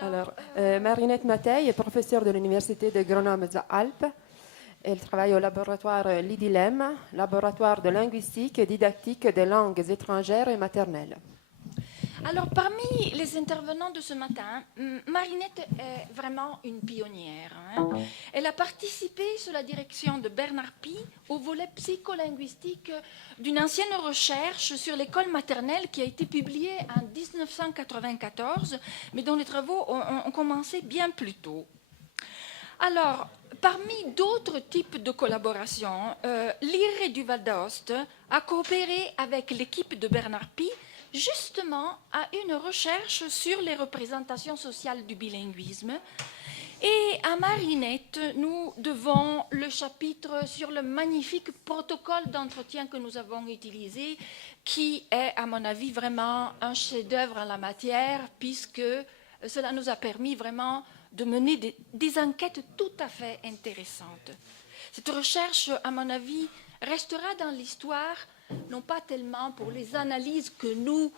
Alors, Marinette Matei est professeure de l'Université de Grenoble-Alpes. Elle travaille au laboratoire LIDILEM, laboratoire de linguistique et didactique des langues étrangères et maternelles. Alors, parmi les intervenants de ce matin, Marinette est vraiment une pionnière. Elle a participé sous la direction de Bernard Pie au volet psycholinguistique d'une ancienne recherche sur l'école maternelle qui a été publiée en 1994, mais dont les travaux ont commencé bien plus tôt. Alors, parmi d'autres types de collaborations, l'IRE du Val d'Aoste a coopéré avec l'équipe de Bernard Pie justement à une recherche sur les représentations sociales du bilinguisme. Et à Marinette, nous devons le chapitre sur le magnifique protocole d'entretien que nous avons utilisé, qui est, à mon avis, vraiment un chef-d'œuvre en la matière, puisque cela nous a permis vraiment de mener des enquêtes tout à fait intéressantes. Cette recherche, à mon avis, restera dans l'histoire, non pas tellement pour les analyses que nous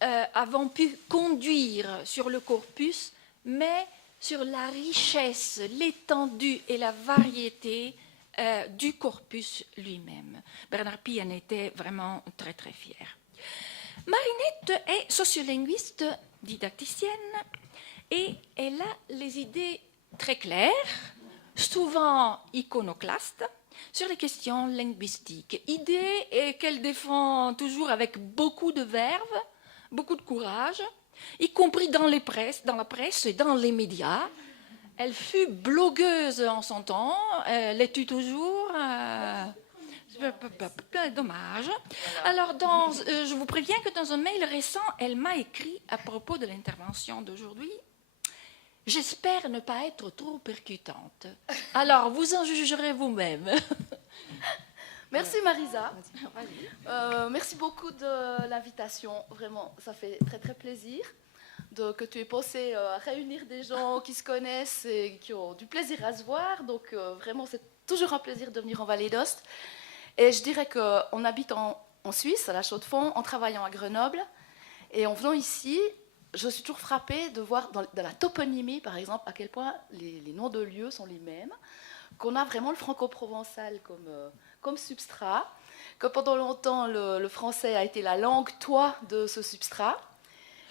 avons pu conduire sur le corpus, mais sur la richesse, l'étendue et la variété du corpus lui-même. Bernard Pie en était vraiment très très fier. Marinette est sociolinguiste, didacticienne, et elle a les idées très claires, souvent iconoclastes, sur les questions linguistiques. Idées qu'elle défend toujours avec beaucoup de verve, beaucoup de courage, y compris dans la presse et dans les médias. Elle fut blogueuse en son temps, elle l'est toujours. Dommage. Alors, je vous préviens que dans un mail récent, elle m'a écrit à propos de l'intervention d'aujourd'hui. J'espère ne pas être trop percutante. Alors, vous en jugerez vous-même. Merci Marisa. Merci beaucoup de l'invitation. Vraiment, ça fait très très plaisir que tu aies pensé à réunir des gens qui se connaissent et qui ont du plaisir à se voir. Donc vraiment, c'est toujours un plaisir de venir en Vallée d'Aoste. Et je dirais qu'on habite en Suisse, à la Chaux-de-Fonds, en travaillant à Grenoble. Et en venant ici, je suis toujours frappée de voir dans la toponymie, par exemple, à quel point les noms de lieux sont les mêmes, qu'on a vraiment le franco-provençal comme substrat, que pendant longtemps, le français a été la langue toit de ce substrat.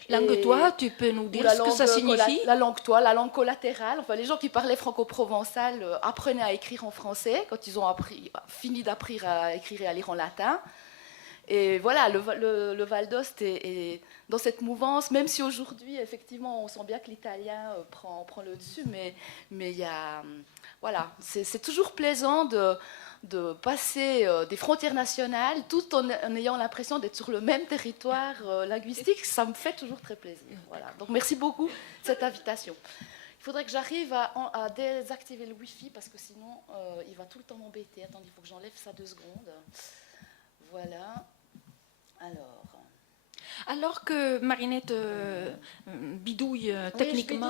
Langue toit, tu peux nous dire ce que ça signifie? La langue toit, la langue collatérale. Enfin, les gens qui parlaient franco-provençal apprenaient à écrire en français quand ils ont fini d'apprendre à écrire et à lire en latin. Et voilà, le Val d'Aoste est dans cette mouvance, même si aujourd'hui, effectivement, on sent bien que l'italien prend le dessus, mais il y a, voilà, c'est toujours plaisant de passer des frontières nationales tout en ayant l'impression d'être sur le même territoire linguistique. Ça me fait toujours très plaisir. Voilà. Donc merci beaucoup de cette invitation. Il faudrait que j'arrive à désactiver le Wi-Fi parce que sinon, il va tout le temps m'embêter. Attendez, il faut que j'enlève ça 2 secondes. Voilà. Alors que Marinette bidouille techniquement,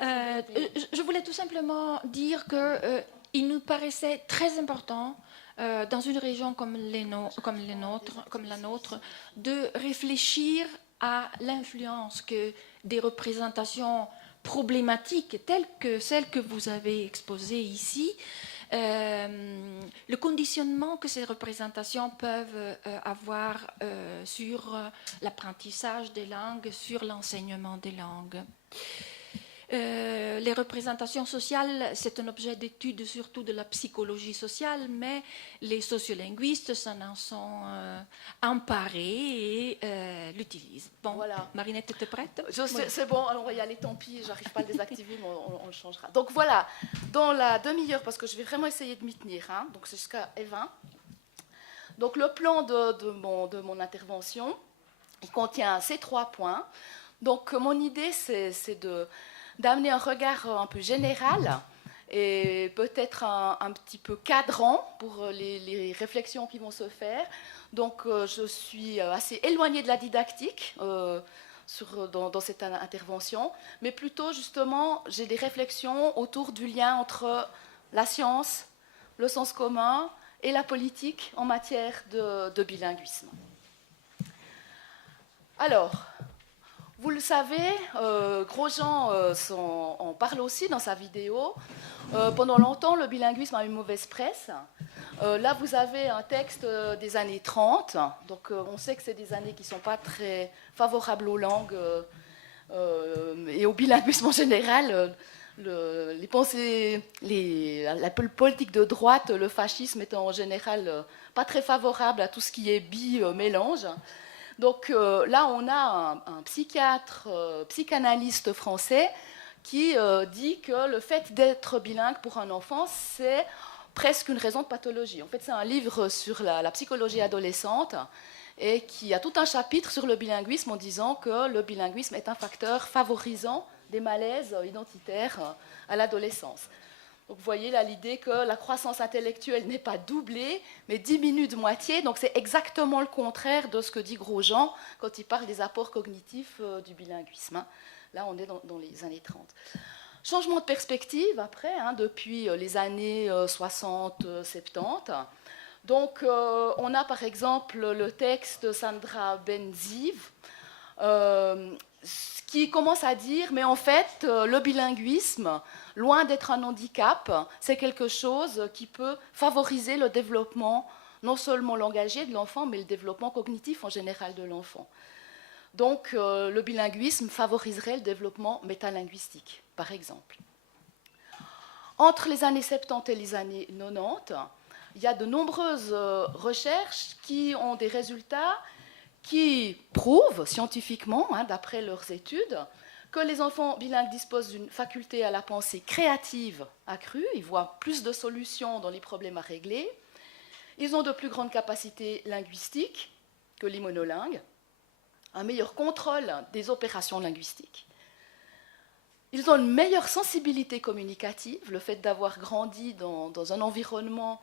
je voulais tout simplement dire qu'il nous paraissait très important, dans une région comme la nôtre, de réfléchir à l'influence que des représentations problématiques telles que celles que vous avez exposées ici, le conditionnement que ces représentations peuvent avoir sur l'apprentissage des langues, sur l'enseignement des langues. Les représentations sociales, c'est un objet d'étude surtout de la psychologie sociale, mais les sociolinguistes s'en en sont emparés et l'utilisent. Bon, voilà. Marinette, tu es prête? C'est bon, alors on va y aller, tant pis, j'arrive pas à le désactiver, mais on le changera. Donc voilà, dans la demi-heure, parce que je vais vraiment essayer de m'y tenir, donc c'est jusqu'à 20. Donc le plan de mon intervention, il contient ces 3 points. Donc mon idée, c'est d'amener un regard un peu général et peut-être un petit peu cadrant pour les réflexions qui vont se faire. Donc je suis assez éloignée de la didactique dans cette intervention, mais plutôt justement j'ai des réflexions autour du lien entre la science, le sens commun et la politique en matière de bilinguisme. Alors, Vous le savez, Grosjean en parle aussi dans sa vidéo. Pendant longtemps, le bilinguisme a une mauvaise presse. Là, vous avez un texte des années 30. Donc, on sait que c'est des années qui ne sont pas très favorables aux langues et au bilinguisme en général. Les pensées, la politique de droite, le fascisme étant en général pas très favorable à tout ce qui est mélange. Donc là, on a un psychiatre, psychanalyste français qui dit que le fait d'être bilingue pour un enfant, c'est presque une raison de pathologie. En fait, c'est un livre sur la psychologie adolescente et qui a tout un chapitre sur le bilinguisme en disant que le bilinguisme est un facteur favorisant des malaises identitaires à l'adolescence. Donc vous voyez là l'idée que la croissance intellectuelle n'est pas doublée, mais diminue de moitié. Donc c'est exactement le contraire de ce que dit Grosjean quand il parle des apports cognitifs du bilinguisme. Là, on est dans les années 30. Changement de perspective après, depuis les années 60-70. Donc on a par exemple le texte de Sandra Benziv, qui commence à dire, mais en fait, le bilinguisme, loin d'être un handicap, c'est quelque chose qui peut favoriser le développement, non seulement langagier de l'enfant, mais le développement cognitif en général de l'enfant. Donc, le bilinguisme favoriserait le développement métalinguistique, par exemple. Entre les années 70 et les années 90, il y a de nombreuses recherches qui ont des résultats qui prouvent scientifiquement, d'après leurs études, que les enfants bilingues disposent d'une faculté à la pensée créative accrue, ils voient plus de solutions dans les problèmes à régler, ils ont de plus grandes capacités linguistiques que les monolingues, un meilleur contrôle des opérations linguistiques, ils ont une meilleure sensibilité communicative, le fait d'avoir grandi dans un environnement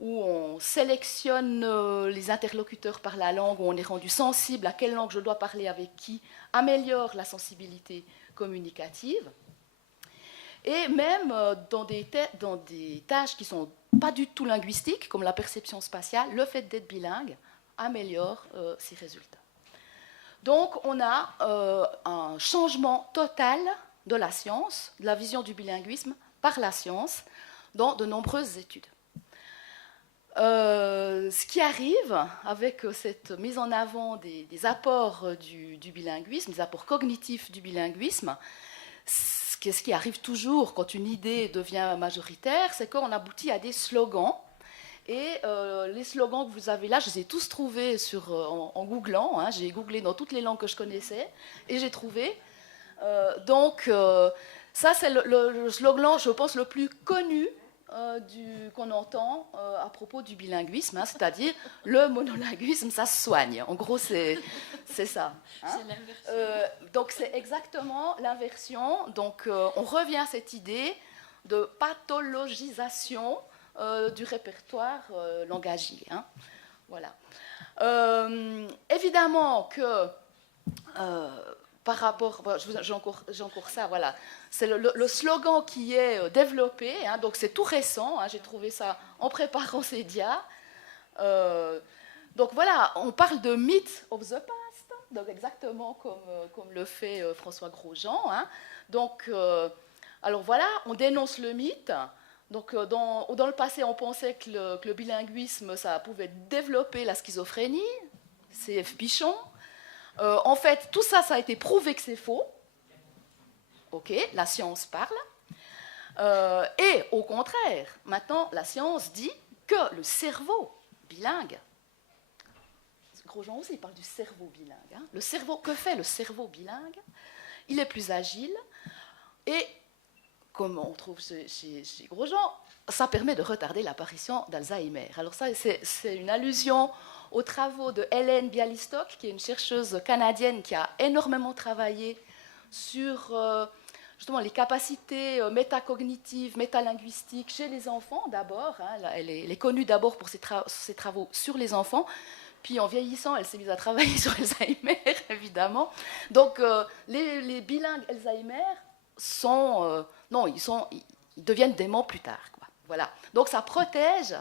où on sélectionne les interlocuteurs par la langue, où on est rendu sensible à quelle langue je dois parler avec qui, améliore la sensibilité communicative. Et même dans des tâches qui ne sont pas du tout linguistiques, comme la perception spatiale, le fait d'être bilingue améliore ces résultats. Donc on a un changement total de la science, de la vision du bilinguisme par la science, dans de nombreuses études. Ce qui arrive avec cette mise en avant des apports du bilinguisme, des apports cognitifs du bilinguisme, ce qui arrive toujours quand une idée devient majoritaire, c'est qu'on aboutit à des slogans. Et les slogans que vous avez là, je les ai tous trouvés en googlant. J'ai googlé dans toutes les langues que je connaissais et j'ai trouvé. Ça, c'est le slogan, je pense, le plus connu qu'on entend à propos du bilinguisme, c'est-à-dire le monolinguisme, ça se soigne. En gros, c'est ça. C'est l'inversion. Donc, c'est exactement l'inversion. Donc, on revient à cette idée de pathologisation du répertoire langagier. Voilà. Évidemment que par rapport, j'ai encore ça, voilà. C'est le slogan qui est développé, donc c'est tout récent, j'ai trouvé ça en préparant ces dias. Donc voilà, on parle de myth of the past, donc exactement comme le fait François Grosjean. Donc, alors voilà, on dénonce le mythe. Donc dans le passé, on pensait que le bilinguisme, ça pouvait développer la schizophrénie, C.F. Pichon. En fait, tout ça, ça a été prouvé que c'est faux. Ok, la science parle. Et au contraire, maintenant, la science dit que le cerveau bilingue, Grosjean aussi parle du cerveau bilingue. Le cerveau, que fait le cerveau bilingue? Il est plus agile et, comme on trouve chez Grosjean, ça permet de retarder l'apparition d'Alzheimer. Alors ça, c'est une allusion aux travaux de Hélène Bialystok, qui est une chercheuse canadienne qui a énormément travaillé sur justement les capacités métacognitives, métalinguistiques chez les enfants d'abord. Elle est connue d'abord pour ses travaux sur les enfants, puis en vieillissant, elle s'est mise à travailler sur Alzheimer, évidemment. Donc les bilingues Alzheimer ils deviennent déments plus tard, quoi. Voilà. Donc ça protège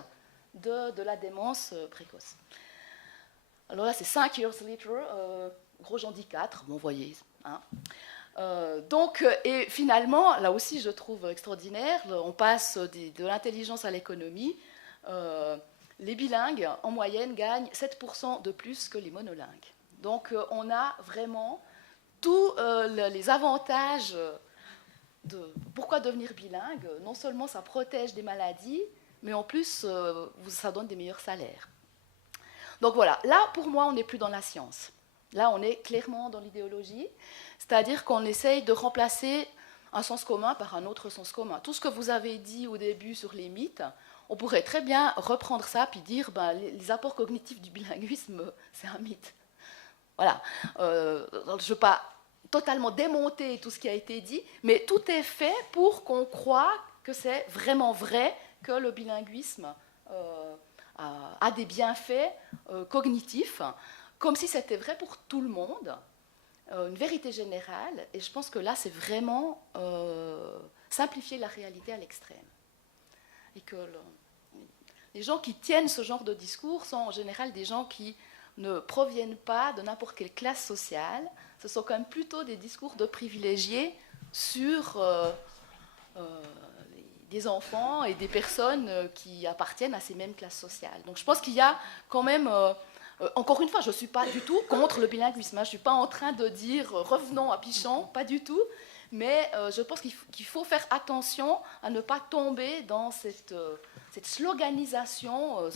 de la démence précoce. Alors là, c'est 5 years later, Grosjean dit 4, bon, vous voyez. Hein. Donc, et finalement, là aussi, je trouve extraordinaire, on passe de l'intelligence à l'économie. Les bilingues, en moyenne, gagnent 7% de plus que les monolingues. Donc, on a vraiment tous les avantages de pourquoi devenir bilingue. Non seulement ça protège des maladies, mais en plus, ça donne des meilleurs salaires. Donc voilà, là, pour moi, on n'est plus dans la science. Là, on est clairement dans l'idéologie, c'est-à-dire qu'on essaye de remplacer un sens commun par un autre sens commun. Tout ce que vous avez dit au début sur les mythes, on pourrait très bien reprendre ça puis dire ben, les apports cognitifs du bilinguisme, c'est un mythe. Voilà. Je ne veux pas totalement démonter tout ce qui a été dit, mais tout est fait pour qu'on croie que c'est vraiment vrai que le bilinguisme a des bienfaits cognitifs, comme si c'était vrai pour tout le monde, une vérité générale, et je pense que là, c'est vraiment simplifier la réalité à l'extrême. Et que les gens qui tiennent ce genre de discours sont en général des gens qui ne proviennent pas de n'importe quelle classe sociale, ce sont quand même plutôt des discours de privilégiés sur des enfants et des personnes qui appartiennent à ces mêmes classes sociales. Donc je pense qu'il y a quand même... encore une fois, je ne suis pas du tout contre le bilinguisme. Hein. Je ne suis pas en train de dire revenons à Pichon, pas du tout. Mais je pense qu'il faut faire attention à ne pas tomber dans cette sloganisation,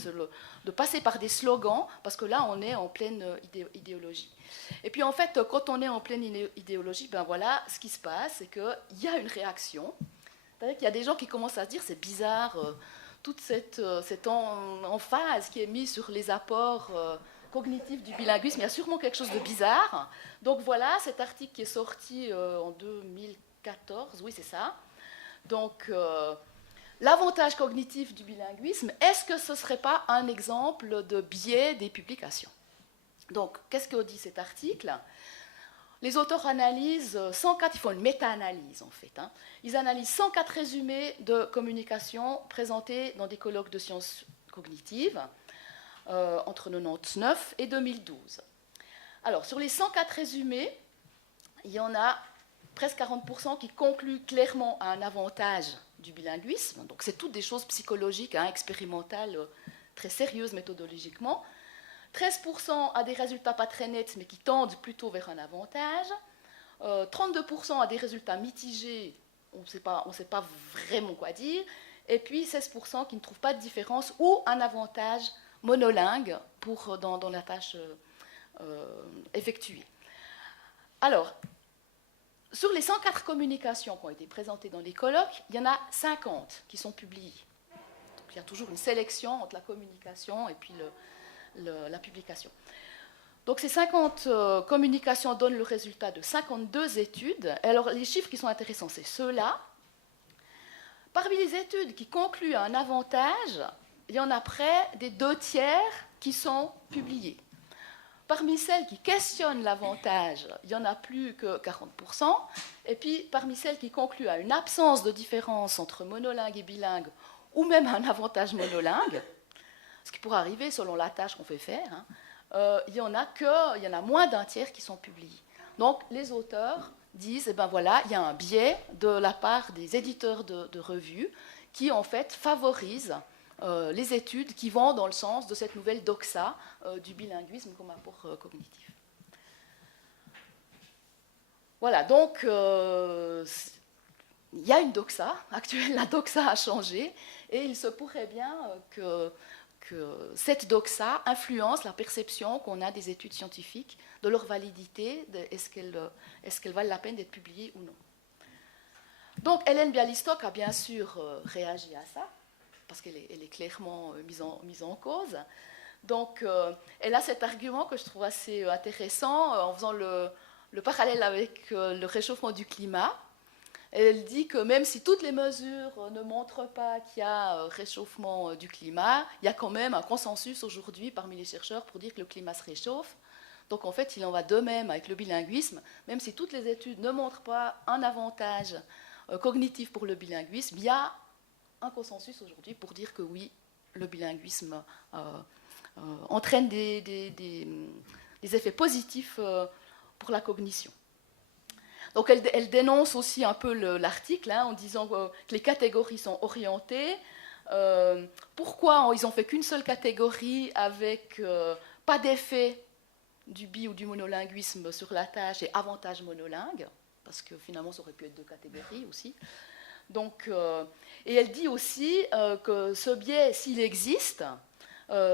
de passer par des slogans, parce que là, on est en pleine idéologie. Et puis, en fait, quand on est en pleine idéologie, ben voilà, ce qui se passe, c'est qu'il y a une réaction. C'est-à-dire qu'il y a des gens qui commencent à se dire c'est bizarre, toute cette emphase qui est mise sur les apports cognitifs du bilinguisme, il y a sûrement quelque chose de bizarre. Donc voilà, cet article qui est sorti en 2014, oui c'est ça. Donc l'avantage cognitif du bilinguisme, est-ce que ce ne serait pas un exemple de biais des publications? Donc qu'est-ce que dit cet article? Les auteurs analysent 104, ils font une méta-analyse en fait. Hein. Ils analysent 104 résumés de communication présentés dans des colloques de sciences cognitives entre 1999 et 2012. Alors, sur les 104 résumés, il y en a presque 40% qui concluent clairement à un avantage du bilinguisme. Donc, c'est toutes des choses psychologiques, hein, expérimentales, très sérieuses méthodologiquement. 13% à des résultats pas très nets, mais qui tendent plutôt vers un avantage. 32% à des résultats mitigés, on ne sait pas vraiment quoi dire. Et puis 16% qui ne trouvent pas de différence ou un avantage monolingue dans la tâche effectuée. Alors, sur les 104 communications qui ont été présentées dans les colloques, il y en a 50 qui sont publiées. Donc, il y a toujours une sélection entre la communication et puis la publication. Donc ces 50 communications donnent le résultat de 52 études. Et alors les chiffres qui sont intéressants, c'est ceux-là. Parmi les études qui concluent à un avantage, il y en a près des 2/3 qui sont publiées. Parmi celles qui questionnent l'avantage, il n'y en a plus que 40%. Et puis parmi celles qui concluent à une absence de différence entre monolingue et bilingue, ou même un avantage monolingue, ce qui pourrait arriver selon la tâche qu'on fait faire, hein, il y en a moins d'un tiers qui sont publiés. Donc les auteurs disent, eh ben voilà, il y a un biais de la part des éditeurs de revues qui en fait favorisent les études qui vont dans le sens de cette nouvelle doxa du bilinguisme comme apport cognitif. Voilà, donc il y a une doxa actuelle, la doxa a changé, et il se pourrait bien que cette doxa influence la perception qu'on a des études scientifiques, de leur validité, est-ce qu'elles valent la peine d'être publiées ou non. Donc Hélène Bialystok a bien sûr réagi à ça, parce qu'elle est clairement mise en cause. Donc elle a cet argument que je trouve assez intéressant en faisant le parallèle avec le réchauffement du climat. Elle dit que même si toutes les mesures ne montrent pas qu'il y a réchauffement du climat, il y a quand même un consensus aujourd'hui parmi les chercheurs pour dire que le climat se réchauffe. Donc en fait, il en va de même avec le bilinguisme. Même si toutes les études ne montrent pas un avantage cognitif pour le bilinguisme, il y a un consensus aujourd'hui pour dire que oui, le bilinguisme entraîne des effets positifs pour la cognition. Donc elle dénonce aussi un peu l'article en disant que les catégories sont orientées. Pourquoi ils n'ont fait qu'une seule catégorie avec pas d'effet du bi ou du monolinguisme sur la tâche et avantage monolingue, parce que finalement ça aurait pu être 2 catégories aussi. Donc, et elle dit aussi que ce biais, s'il existe,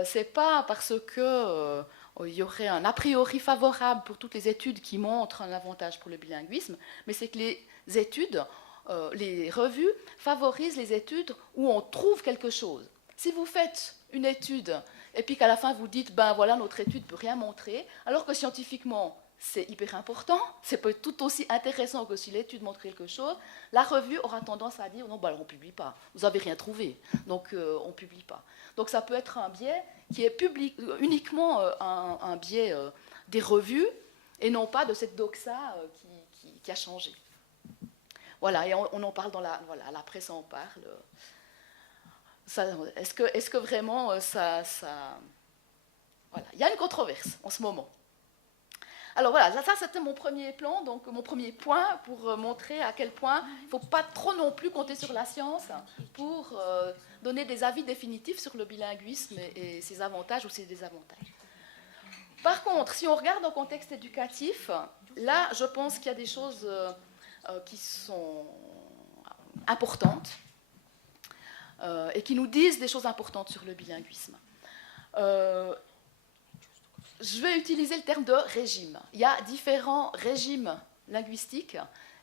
c'est pas parce que il y aurait un a priori favorable pour toutes les études qui montrent un avantage pour le bilinguisme, mais c'est que les études, les revues favorisent les études où on trouve quelque chose. Si vous faites une étude et puis qu'à la fin vous dites ben voilà, notre étude ne peut rien montrer, alors que scientifiquement c'est hyper important, c'est peut être tout aussi intéressant que si l'étude montre quelque chose, la revue aura tendance à dire non, ben, on ne publie pas, vous n'avez rien trouvé, donc on ne publie pas. Donc ça peut être un biais qui est uniquement un biais des revues et non pas de cette doxa qui a changé. Voilà, et on en parle dans la presse en parle. Est-ce que vraiment ça... Voilà, il y a une controverse en ce moment. Alors voilà, ça c'était mon premier plan, donc mon premier point pour montrer à quel point il ne faut pas trop non plus compter sur la science pour donner des avis définitifs sur le bilinguisme et ses avantages ou ses désavantages. Par contre, si on regarde en contexte éducatif, là je pense qu'il y a des choses qui sont importantes et qui nous disent des choses importantes sur le bilinguisme. Je vais utiliser le terme de régime. Il y a différents régimes linguistiques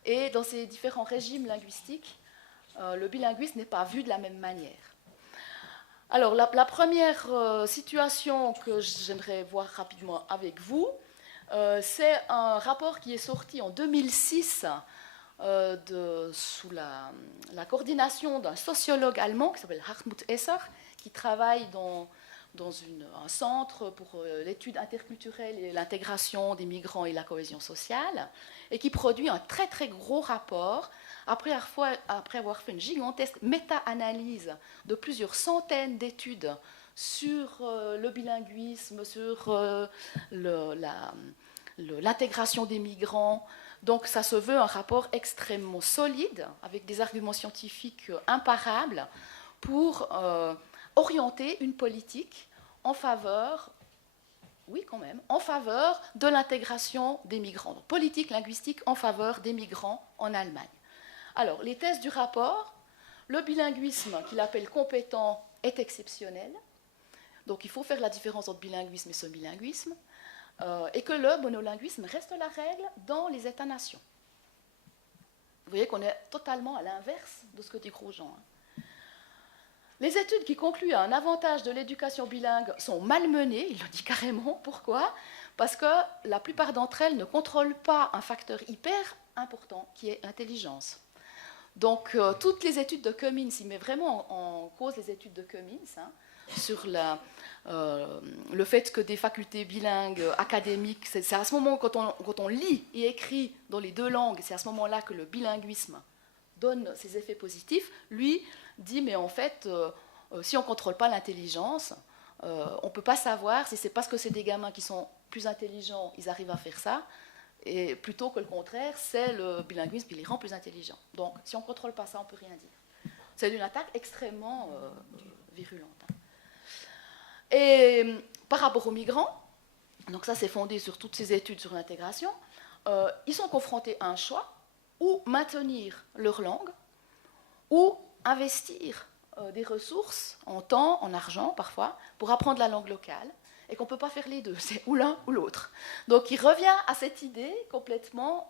et dans ces différents régimes linguistiques, le bilinguisme n'est pas vu de la même manière. Alors, la première situation que j'aimerais voir rapidement avec vous, c'est un rapport qui est sorti en 2006 sous la coordination d'un sociologue allemand qui s'appelle Hartmut Esser, qui travaille dans un centre pour l'étude interculturelle et l'intégration des migrants et la cohésion sociale, et qui produit un très très gros rapport après avoir fait une gigantesque méta-analyse de plusieurs centaines d'études sur le bilinguisme, sur l'intégration des migrants. Donc ça se veut un rapport extrêmement solide, avec des arguments scientifiques imparables, pour orienter une politique en faveur, oui quand même, en faveur de l'intégration des migrants. Donc, politique linguistique en faveur des migrants en Allemagne. Alors, les thèses du rapport, le bilinguisme qu'il appelle compétent est exceptionnel. Donc il faut faire la différence entre bilinguisme et semi-linguisme, et que le monolinguisme reste la règle dans les États-nations. Vous voyez qu'on est totalement à l'inverse de ce que dit Grosjean. Les études qui concluent à un avantage de l'éducation bilingue sont malmenées, il le dit carrément. Pourquoi ? Parce que la plupart d'entre elles ne contrôlent pas un facteur hyper important qui est l'intelligence. Donc toutes les études de Cummins, il met vraiment en cause les études de Cummins, sur le fait que des facultés bilingues académiques, c'est à ce moment, quand on lit et écrit dans les 2 langues, c'est à ce moment-là que le bilinguisme donne ses effets positifs. Lui dit, mais en fait, si on ne contrôle pas l'intelligence, on ne peut pas savoir si c'est parce que c'est des gamins qui sont plus intelligents, ils arrivent à faire ça, et plutôt que le contraire, c'est le bilinguisme qui les rend plus intelligents. Donc, si on ne contrôle pas ça, on ne peut rien dire. C'est une attaque extrêmement virulente. Et par rapport aux migrants, donc ça c'est fondé sur toutes ces études sur l'intégration, ils sont confrontés à un choix, ou maintenir leur langue, ou investir des ressources en temps, en argent parfois, pour apprendre la langue locale, et qu'on ne peut pas faire les deux, c'est ou l'un ou l'autre. Donc il revient à cette idée complètement,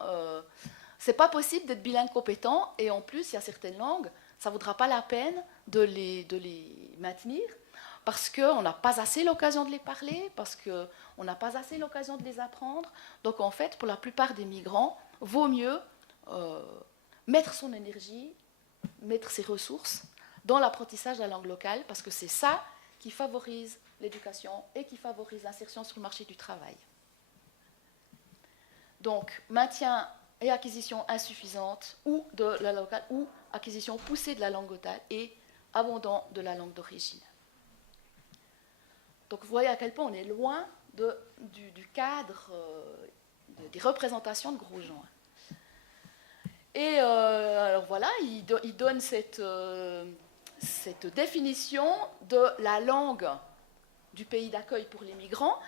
c'est pas possible d'être bilingue compétent, et en plus il y a certaines langues, ça ne vaudra pas la peine de les maintenir, parce qu'on n'a pas assez l'occasion de les parler, parce qu'on n'a pas assez l'occasion de les apprendre. Donc en fait, pour la plupart des migrants, vaut mieux mettre son énergie, mettre ses ressources dans l'apprentissage de la langue locale, parce que c'est ça qui favorise l'éducation et qui favorise l'insertion sur le marché du travail. Donc, maintien et acquisition insuffisante ou de la langue locale, ou acquisition poussée de la langue locale et abondant de la langue d'origine. Donc, vous voyez à quel point on est loin du cadre des représentations de gros gens. Et alors voilà, il donne cette définition de la langue du pays d'accueil pour les migrants.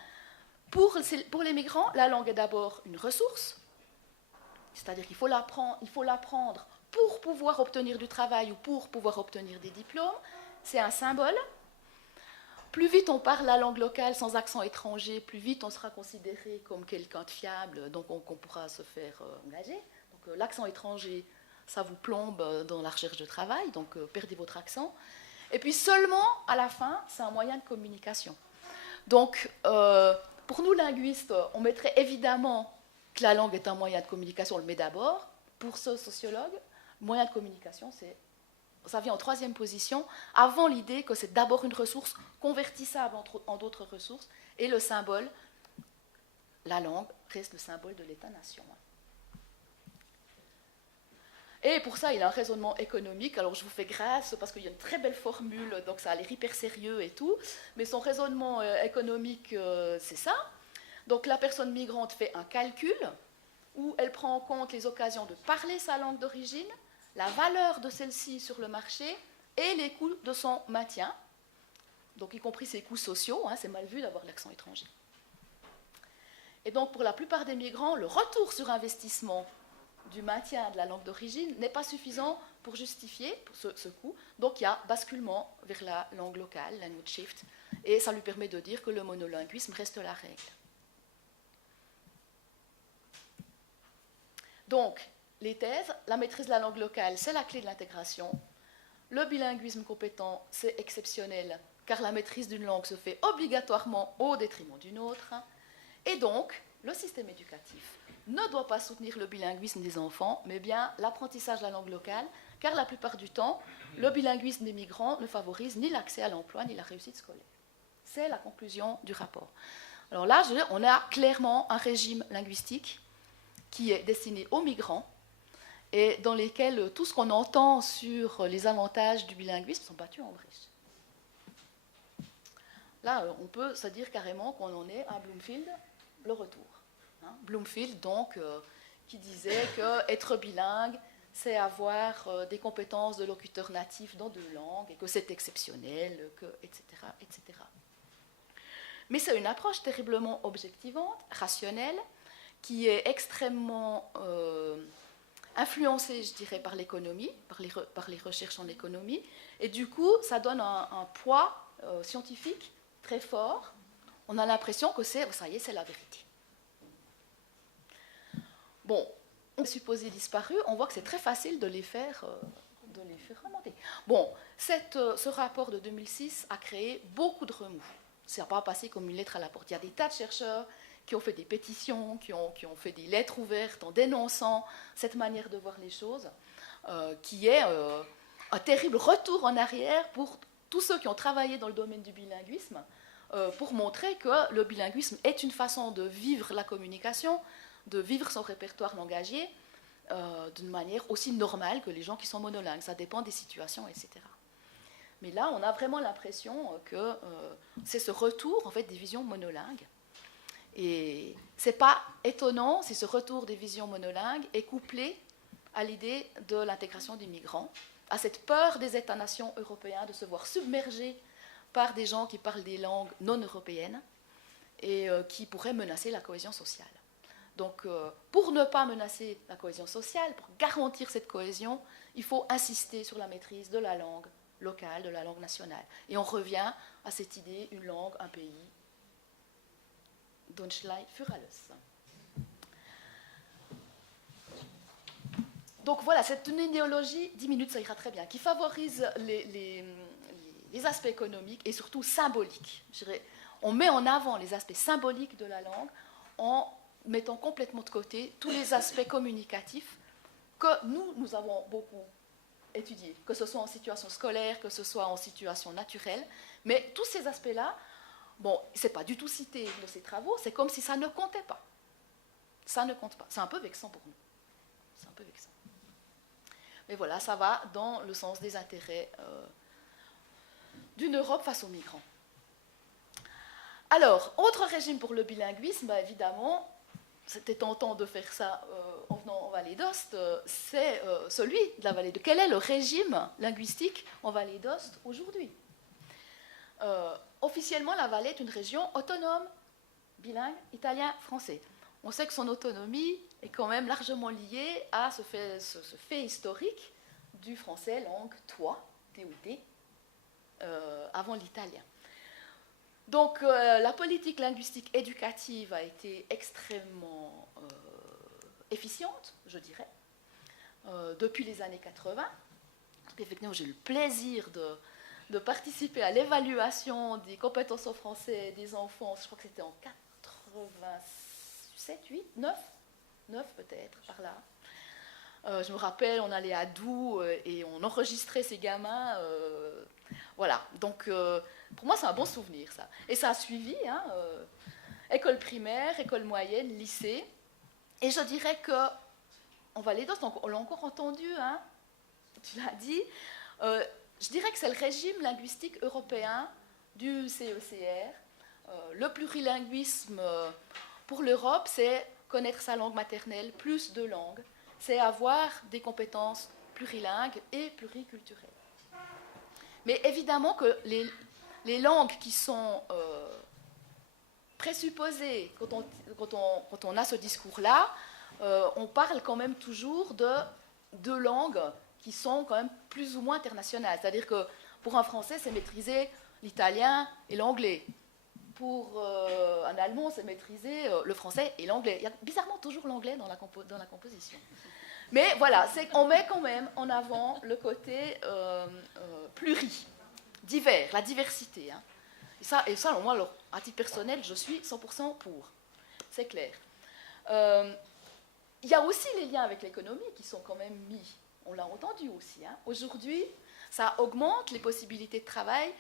Pour les migrants, la langue est d'abord une ressource, c'est-à-dire qu'il faut l'apprendre pour pouvoir obtenir du travail ou pour pouvoir obtenir des diplômes. C'est un symbole. Plus vite on parle la langue locale sans accent étranger, plus vite on sera considéré comme quelqu'un de fiable, donc on pourra se faire engager. Donc l'accent étranger, ça vous plombe dans la recherche de travail, donc perdez votre accent. Et puis seulement, à la fin, c'est un moyen de communication. Donc, pour nous linguistes, on mettrait évidemment que la langue est un moyen de communication, on le met d'abord. Pour ce sociologue, moyen de communication, ça vient en troisième position, avant l'idée que c'est d'abord une ressource convertissable en d'autres ressources, et le symbole, la langue, reste le symbole de l'État-nation. Et pour ça, il a un raisonnement économique. Alors, je vous fais grâce parce qu'il y a une très belle formule, donc ça a l'air hyper sérieux et tout. Mais son raisonnement économique, c'est ça. Donc, la personne migrante fait un calcul où elle prend en compte les occasions de parler sa langue d'origine, la valeur de celle-ci sur le marché et les coûts de son maintien. Donc, y compris ses coûts sociaux. C'est mal vu d'avoir l'accent étranger. Et donc, pour la plupart des migrants, le retour sur investissement du maintien de la langue d'origine n'est pas suffisant pour justifier ce coût. Donc il y a basculement vers la langue locale, language shift, et ça lui permet de dire que le monolinguisme reste la règle. Donc, les thèses, la maîtrise de la langue locale, c'est la clé de l'intégration. Le bilinguisme compétent, c'est exceptionnel, car la maîtrise d'une langue se fait obligatoirement au détriment d'une autre. Et donc, le système éducatif ne doit pas soutenir le bilinguisme des enfants, mais bien l'apprentissage de la langue locale, car la plupart du temps, le bilinguisme des migrants ne favorise ni l'accès à l'emploi, ni la réussite scolaire. C'est la conclusion du rapport. Alors là, on a clairement un régime linguistique qui est destiné aux migrants et dans lesquels tout ce qu'on entend sur les avantages du bilinguisme sont battus en brèche. Là, on peut se dire carrément qu'on en est à Bloomfield, le retour. Bloomfield, donc, qui disait qu'être bilingue, c'est avoir des compétences de locuteur natif dans deux langues, et que c'est exceptionnel, etc., etc. Mais c'est une approche terriblement objectivante, rationnelle, qui est extrêmement influencée, je dirais, par l'économie, par les recherches en économie, et du coup, ça donne un poids scientifique très fort. On a l'impression que ça y est, c'est la vérité. Bon, on est supposé disparus, on voit que c'est très facile de les faire remonter. Bon, ce rapport de 2006 a créé beaucoup de remous. Ça n'a pas passé comme une lettre à la porte. Il y a des tas de chercheurs qui ont fait des pétitions, qui ont fait des lettres ouvertes en dénonçant cette manière de voir les choses, qui est un terrible retour en arrière pour tous ceux qui ont travaillé dans le domaine du bilinguisme, pour montrer que le bilinguisme est une façon de vivre la communication, de vivre son répertoire langagier d'une manière aussi normale que les gens qui sont monolingues. Ça dépend des situations, etc. Mais là, on a vraiment l'impression que c'est ce retour en fait, des visions monolingues. Et ce n'est pas étonnant si ce retour des visions monolingues est couplé à l'idée de l'intégration des migrants, à cette peur des États-nations européens de se voir submergés par des gens qui parlent des langues non européennes et qui pourraient menacer la cohésion sociale. Donc, pour ne pas menacer la cohésion sociale, pour garantir cette cohésion, il faut insister sur la maîtrise de la langue locale, de la langue nationale. Et on revient à cette idée, une langue, un pays, Deutschland für alles. Donc voilà, c'est une idéologie, 10 minutes ça ira très bien, qui favorise les aspects économiques et surtout symboliques. Je dirais, on met en avant les aspects symboliques de la langue en mettant complètement de côté tous les aspects communicatifs que nous avons beaucoup étudiés, que ce soit en situation scolaire, que ce soit en situation naturelle. Mais tous ces aspects-là, bon, ce n'est pas du tout cité dans ces travaux, c'est comme si ça ne comptait pas. Ça ne compte pas. C'est un peu vexant pour nous. C'est un peu vexant. Mais voilà, ça va dans le sens des intérêts d'une Europe face aux migrants. Alors, autre régime pour le bilinguisme, bah, évidemment, c'était tentant de faire ça en venant en Vallée d'Ost, c'est celui de la Vallée d'Ost. Quel est le régime linguistique en Vallée d'Ost aujourd'hui? Officiellement, la Vallée est une région autonome, bilingue, italien-français. On sait que son autonomie est quand même largement liée à ce fait historique du français langue toi, TOT, avant l'italien. Donc la politique linguistique éducative a été extrêmement efficiente, je dirais, depuis les années 80. Effectivement, j'ai eu le plaisir de participer à l'évaluation des compétences en français des enfants, je crois que c'était en 87, 8, 9 peut-être, par là. Je me rappelle, on allait à Doux et on enregistrait ces gamins. Voilà, donc pour moi c'est un bon souvenir ça. Et ça a suivi, hein, école primaire, école moyenne, lycée. Et je dirais que en Vallée d'Ost, on l'a encore entendu, hein, tu l'as dit, je dirais que c'est le régime linguistique européen du CECR. Le plurilinguisme pour l'Europe, c'est connaître sa langue maternelle, plus de langues. C'est avoir des compétences plurilingues et pluriculturelles. Mais évidemment que les langues qui sont présupposées quand on a ce discours-là, on parle quand même toujours de deux langues qui sont quand même plus ou moins internationales. C'est-à-dire que pour un Français, c'est maîtriser l'italien et l'anglais. Pour un Allemand, c'est maîtriser le français et l'anglais. Il y a bizarrement toujours l'anglais dans la composition. Mais voilà, on met quand même en avant le côté divers, la diversité. Hein. Et ça, moi, alors, à titre personnel, je suis 100% pour. C'est clair. Il y a aussi les liens avec l'économie qui sont quand même mis. On l'a entendu aussi. Hein. Aujourd'hui, ça augmente les possibilités de travail.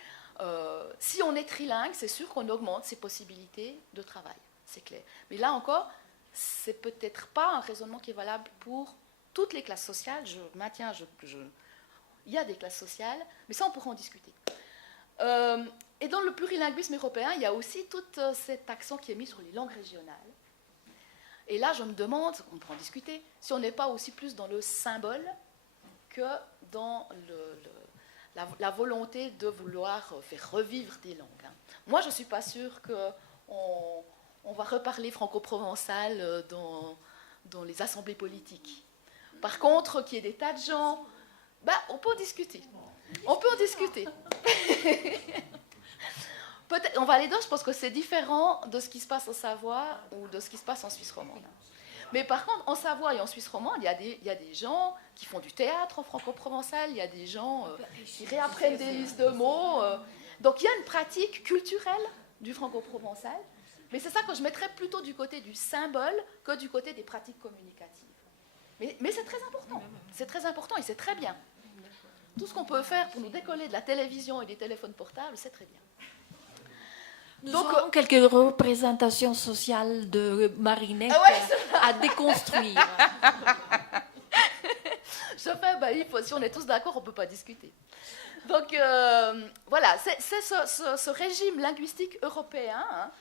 Si on est trilingue, c'est sûr qu'on augmente ses possibilités de travail, c'est clair. Mais là encore, c'est peut-être pas un raisonnement qui est valable pour toutes les classes sociales. Je maintiens, il y a des classes sociales, mais ça on pourra en discuter. Et dans le plurilinguisme européen, il y a aussi tout cet accent qui est mis sur les langues régionales. Et là, je me demande, on pourra en discuter, si on n'est pas aussi plus dans le symbole que dans la volonté de vouloir faire revivre des langues. Hein. Moi, je ne suis pas sûre qu'on va reparler franco-provençal dans les assemblées politiques. Par contre, qu'il y ait des tas de gens, on peut en discuter. On peut en discuter. Peut-être, on va aller dans, je pense que c'est différent de ce qui se passe en Savoie ou de ce qui se passe en Suisse romande. Mais par contre, en Savoie et en Suisse romande, il y a des gens qui font du théâtre en franco-provençal, il y a des gens qui réapprennent des listes de mots. Donc il y a une pratique culturelle du franco-provençal, mais c'est ça que je mettrais plutôt du côté du symbole que du côté des pratiques communicatives. Mais c'est très important et c'est très bien. Tout ce qu'on peut faire pour nous décoller de la télévision et des téléphones portables, c'est très bien. Nous avons quelques représentations sociales de Marinette à déconstruire. Si on est tous d'accord, on ne peut pas discuter. Donc voilà, c'est ce régime linguistique européen hein,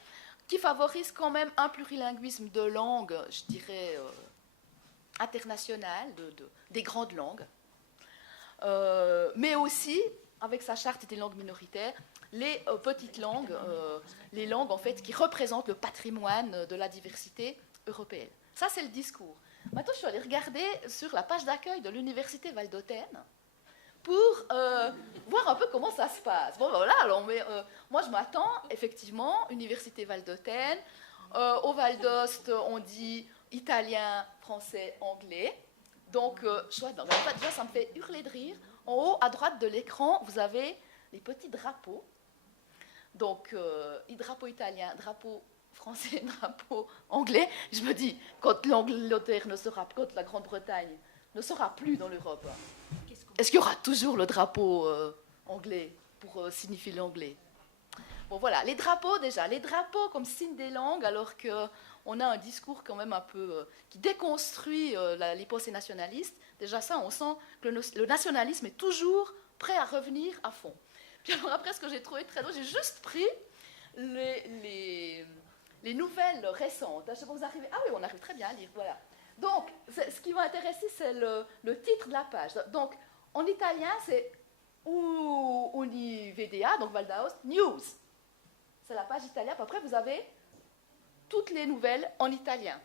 qui favorise quand même un plurilinguisme de langue, je dirais, internationale, des grandes langues, mais aussi, avec sa charte des langues minoritaires, les petites langues, les langues en fait qui représentent le patrimoine de la diversité européenne. Ça, c'est le discours. Maintenant, je suis allée regarder sur la page d'accueil de l'université Val d'Autun pour voir un peu comment ça se passe. Bon, voilà, alors, moi, je m'attends, effectivement, université Val d'Autun. Au Val d'Ost, on dit italien, français, anglais. Donc, déjà, ça me fait hurler de rire. En haut, à droite de l'écran, vous avez les petits drapeaux. Donc, drapeau italien, drapeau français, drapeau anglais. Je me dis, quand l'Angleterre quand la Grande-Bretagne ne sera plus dans l'Europe, est-ce qu'il y aura toujours le drapeau anglais pour signifier l'anglais? Bon, voilà, les drapeaux comme signe des langues, alors qu'on a un discours quand même un peu qui déconstruit les pensées nationalistes. Déjà ça, on sent que le nationalisme est toujours prêt à revenir à fond. Puis alors après, ce que j'ai trouvé très drôle, j'ai juste pris les les nouvelles récentes. Je sais pas, vous arrivez. Ah oui, on arrive très bien à lire. Voilà. Donc, ce qui m'a intéressé, c'est le titre de la page. Donc, en italien, c'est Univedea, donc Valdaos, News. C'est la page italienne. Après, vous avez toutes les nouvelles en italien.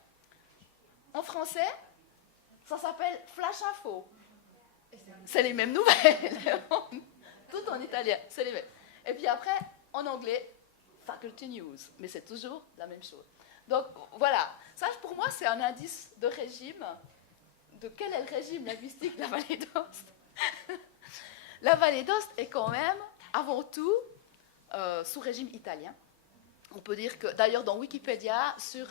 En français, ça s'appelle Flash Info. C'est les mêmes nouvelles. Tout en italien, c'est les mêmes. Et puis après, en anglais, Faculty News. Mais c'est toujours la même chose. Donc voilà, ça pour moi c'est un indice de régime, de quel est le régime linguistique de la vallée d'Aoste. La vallée d'Aoste est quand même, avant tout, sous régime italien. On peut dire que, d'ailleurs dans Wikipédia, sur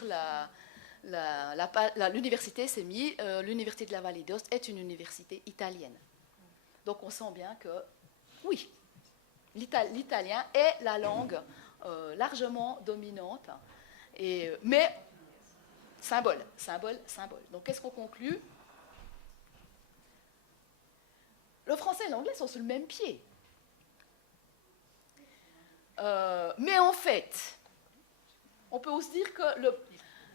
l'université, c'est mis, l'université de la vallée d'Aoste est une université italienne. Donc on sent bien que, oui, l'italien est la langue largement dominante. Mais symbole. Donc, qu'est-ce qu'on conclut? Le français et l'anglais sont sur le même pied. Mais en fait, on peut aussi dire que le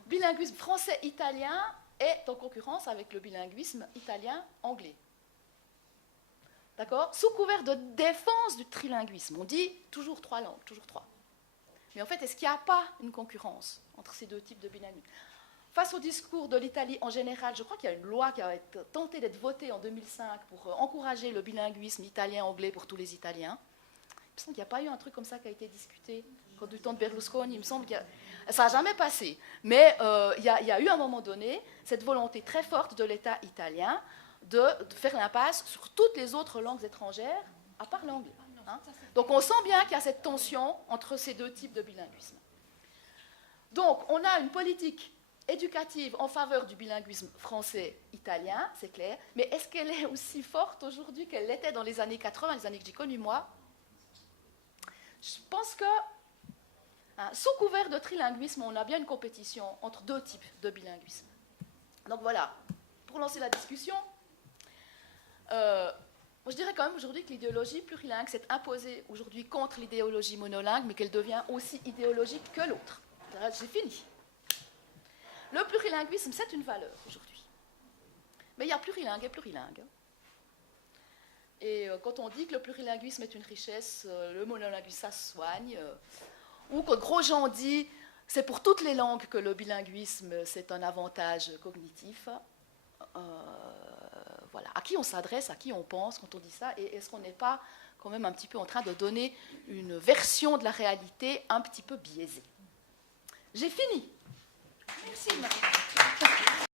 bilinguisme français-italien est en concurrence avec le bilinguisme italien-anglais. D'accord? Sous couvert de défense du trilinguisme, on dit toujours 3 langues, toujours 3. Mais en fait, est-ce qu'il n'y a pas une concurrence entre ces deux types de bilinguisme? Face au discours de l'Italie en général, je crois qu'il y a une loi qui a tenté d'être votée en 2005 pour encourager le bilinguisme italien-anglais pour tous les Italiens. Il me semble qu'il n'y a pas eu un truc comme ça qui a été discuté du temps de Berlusconi. Il me semble que ça n'a jamais passé. Mais il y a eu à un moment donné cette volonté très forte de l'État italien de faire l'impasse sur toutes les autres langues étrangères, à part l'anglais. Hein. Donc on sent bien qu'il y a cette tension entre ces deux types de bilinguisme. Donc on a une politique éducative en faveur du bilinguisme français-italien, c'est clair, mais est-ce qu'elle est aussi forte aujourd'hui qu'elle l'était dans les années 80, les années que j'ai connues moi? Je pense que, sous couvert de trilinguisme, on a bien une compétition entre deux types de bilinguisme. Donc voilà, pour lancer la discussion, moi, je dirais quand même aujourd'hui que l'idéologie plurilingue s'est imposée aujourd'hui contre l'idéologie monolingue, mais qu'elle devient aussi idéologique que l'autre. J'ai fini. Le plurilinguisme, c'est une valeur aujourd'hui. Mais il y a plurilingue et plurilingue. Et quand on dit que le plurilinguisme est une richesse, le monolinguisme, ça se soigne. Ou quand Grosjean dit c'est pour toutes les langues que le bilinguisme, c'est un avantage cognitif. Voilà. À qui on s'adresse, à qui on pense quand on dit ça, et est-ce qu'on n'est pas quand même un petit peu en train de donner une version de la réalité un petit peu biaisée? J'ai fini. Merci Marie.